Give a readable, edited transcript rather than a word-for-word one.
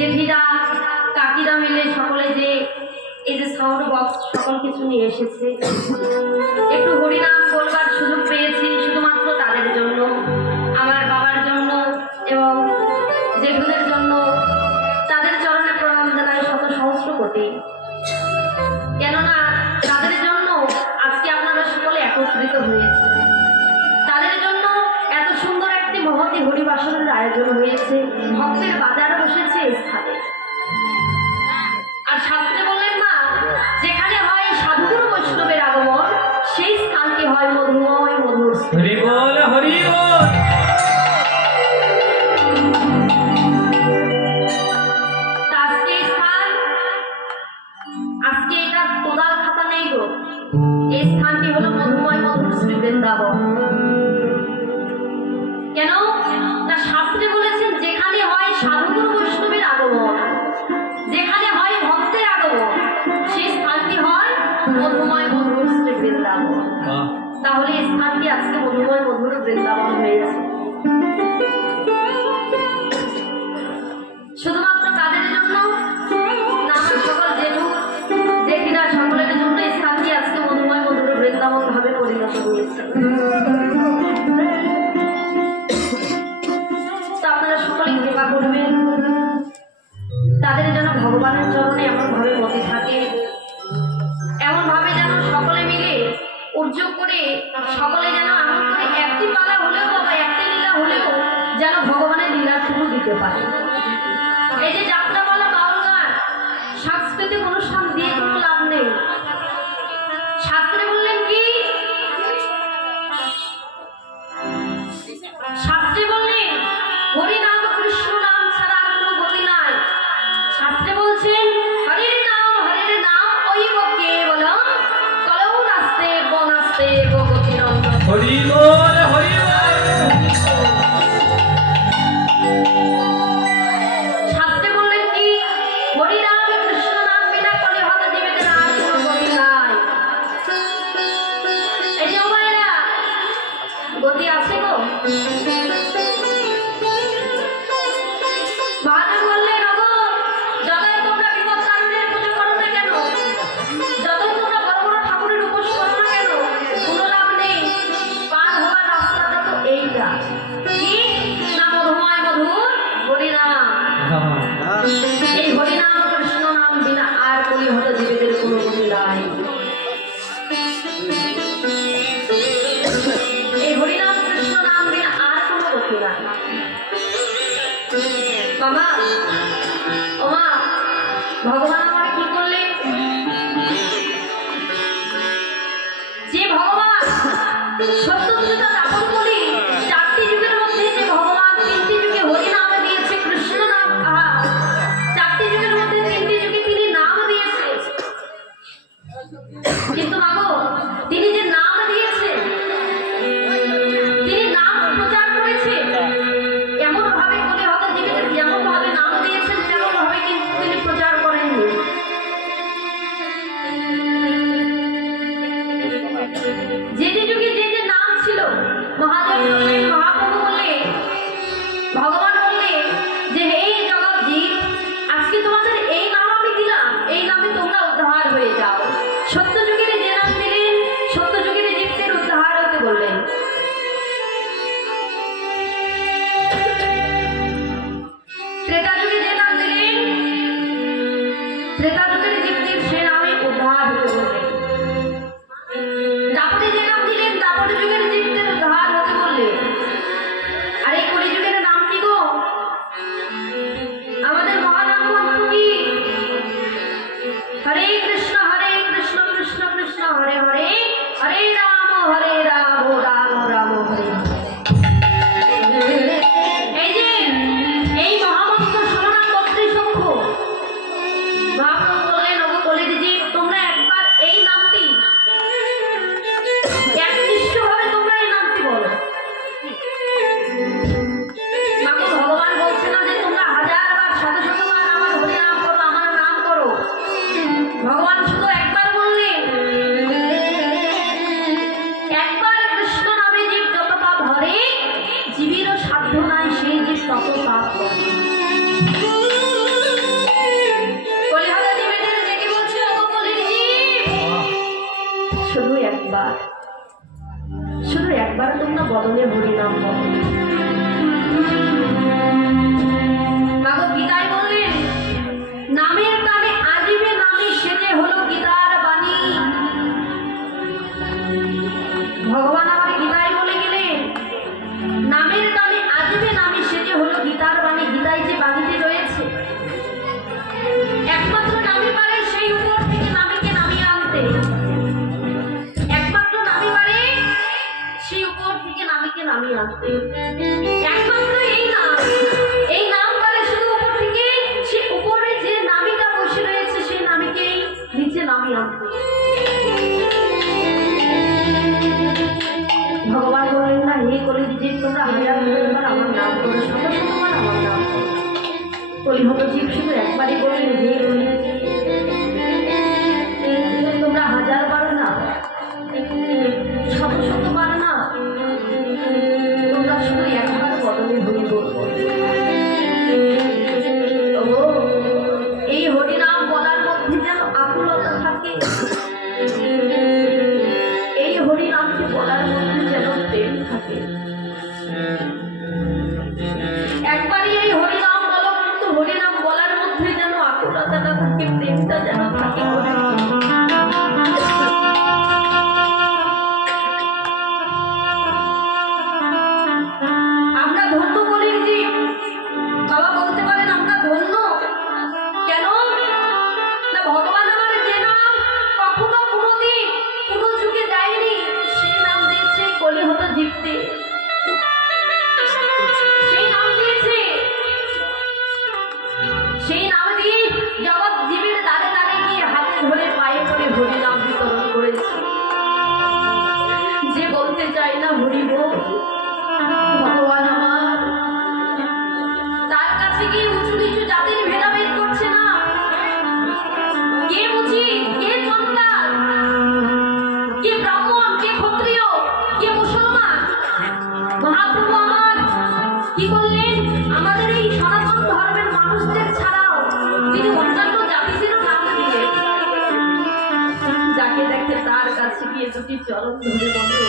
জেঠিরা কাকিরা মিলে সকলে যে এই যে সাউন্ড বক্স সকল কিছু নিয়ে এসেছে, একটু হরিনাম বলবার সুযোগ পেয়েছি শুধুমাত্র তাদের জন্য, আমার বাবার জন্য এবং জেঠুদের জন্য। তাদের চরণে প্রণাম জানাই শত সহস্র কোটি। কেননা তাদের জন্য আজকে আপনারা সকলে একত্রিত হয়েছে, তাদের জন্য এত সুন্দর একটি মহতী হরিবাসনের আয়োজন হয়েছে, ভক্তের বাজার বসেছে এই স্থানে। আর শাস্ত্রে বললেন না, যেখানে হয় সাধুগুরু বৈষ্ণবের আগমন সেই স্থানটি হয় মধুময় মধুর। হরি বল হরি বল। আজকে স্থান, আজকে এটা কোদাল খাতা নেই গো, এই স্থানটি হলো মধুময় মধুর শ্রী বৃন্দাবন। কেন না, শাস্ত্রে বলেছেন যেখানে হয় সাধুগুরু বৈষ্ণবের আগমন, যেখানে হয় ভক্তের আগমন, সেই স্থানটি হয় মধুময় মধুর শ্রী বৃন্দাবন। তাহলে এই স্থানটি আজকে মধুময় মধুর বৃন্দাবন হয়েছে শুধুমাত্র কাদের জন্য না, আমার সকল জেঠু জেঠিরা সকলের জন্য এই স্থানটি আজকে মধুময় মধুর বৃন্দাবন ভাবে পরিণত হয়েছে। তো আপনারা সকলে কৃপা করবেন, তাদের যেন ভগবানের চরণে এমন ভাবে মতে থাকে, এমন ভাবে যেন সকলে মিলে উদ্যোগ করে সকলে যেন এমন করে একটি পালা হলেও বা একটি লীলা হলেও যেন ভগবানের লীলাটুকু দিতে পারে। এই যে যাত্রাপালা বাউল গান সাংস্কৃতিক অনুষ্ঠান দিয়ে কোনো লাভ নেই। শাস্ত্রে বললেন কি, শাস্ত্রে বললেন হরি নাম কৃষ্ণ নাম ছাড়া আর কোনো গতি নাই। শাস্ত্রে বলছেন হরির নাম ওই কেবলম কলৌ নাস্তে বনাস্তে ভগতি নন্দন। হরি বল হরি বল। শাস্ত্রে বললেন কি, হরি নাম কৃষ্ণ নাম বিনা কলে হতে জীবিতের আর কোনো গতি নাই। এই যে ওবায়রা গতি আছে গো। মহাদেব বললেন, ওগো যতই তোমরা বিপদ তারণের পুজো করো না কেন, যতই তোমরা বড় বড় ঠাকুরের উপোস করো না কেন, কোনো লাভ নেই। পার হওয়ার রাস্তাটা তো এইটা, কি না মধুময় মধুর হরিনাম। এই হরিনাম কৃষ্ণ নাম বিনা আর কলিহত জীবেদের কোনো গতি নাই। এই হরিনাম কৃষ্ণ নাম বিনা আর কোনো গতি নাই। বাবা ওমা, ভগবান আমার কি করলেন, যে ভগবান সত্যযুগা দাপন করি চারটি যুগের মধ্যে যে ভগবান তিনটি যুগে হরি নাম দিয়েছে, কৃষ্ণ নাম, চারটি যুগের মধ্যে তিনটি যুগে তিনি নাম দিয়েছে। কিন্তু মাগো তিনি যে নাম দিয়েছে, তিনি নাম প্রচার করেছে এমন ভাবে বলে হয়তো জীবিত যেমন ভাবে নাম দিয়েছেন তেমন ভাবে কিন্তু তিনি প্রচার করেননি। যে যে যুগে যে যে নাম ছিল একবার তোমরা বদলে হরি নাম বলো। মাগো গীতায় বললেন, নামের টানে আজিবে নামে সেজে হলো গীতার বাণী। ভগবান আমার গীতায় বলে গেলেন, নামের টানে আজিবে নামে সেজে হলো গীতার বাণী। গীতায় যে বাণীটি রয়েছে, একমাত্র নামই পারে সেই উপর থেকে নামীকে নামিয়ে আনতে। একমাত্র নামই পারে সেই উপর থেকে নামীকে নামিয়ে আনতে। একমাত্র এই নাম পারে শুধু উপর থেকে সে উপরে যে নামীটা বসে রয়েছে সেই নামীকেই নিচে নামিয়ে আনতে। ভগবান বলেন না, হে কলির জীব তোমরা হাজার হাজারবার আমার নাম করো, শত শতবার আমার নাম করো। কলিহত জীব শুধু একবারই বললেন, হে কলির জীব তোমরা হাজারবার না, শত শতবার না, তোমরা শুধু একবার বদলে হরি বলবো। এই হরিনাম বলার মধ্যে যেন আকুলতা থাকে, এই হরিনামকে বলার মধ্যে যেন প্রেম থাকে। একবারই এই হরিনাম বলো, কিন্তু হরিনাম বলার মধ্যে যেন আকুলতাটা থাকে, প্রেমটা যেন থাকে। আমরা ধন্য বলি যে বাবা বলতে পারেন আমরা ধন্য কেন না, ভগবান আমার যে নাম কখনো কোনোদিন কোনো যুগে দেয়নি সেই নাম দিয়েছে কলিহত জীবতে। সেই নাম দিয়েছে, সেই নাম দিয়ে জগৎ জীবের দ্বারে দ্বারে গিয়ে হাতে ধরে পায়ে করে হরি নাম বিতরণ করেছে। যে বলতে চায় না হরি বল ভগবান আমার, তার কাছে গিয়ে উঁচু নিচু জাতির ভেদাভেদ করছে না। কে মুচি, কে চন্দাল, কে ব্রাহ্মণ, কে ক্ষত্রিয়, কে মুসলমান। মহাপ্রভু আমার কি বললেন, আমাদের এই সনাতন ধর্মের মানুষদের ছাড়াও তিনি অন্যান্য জাতিদেরও নাম দিলেন। যাকে দেখে তার কাছে গিয়ে দুটি চরণ ধরে বন্ধ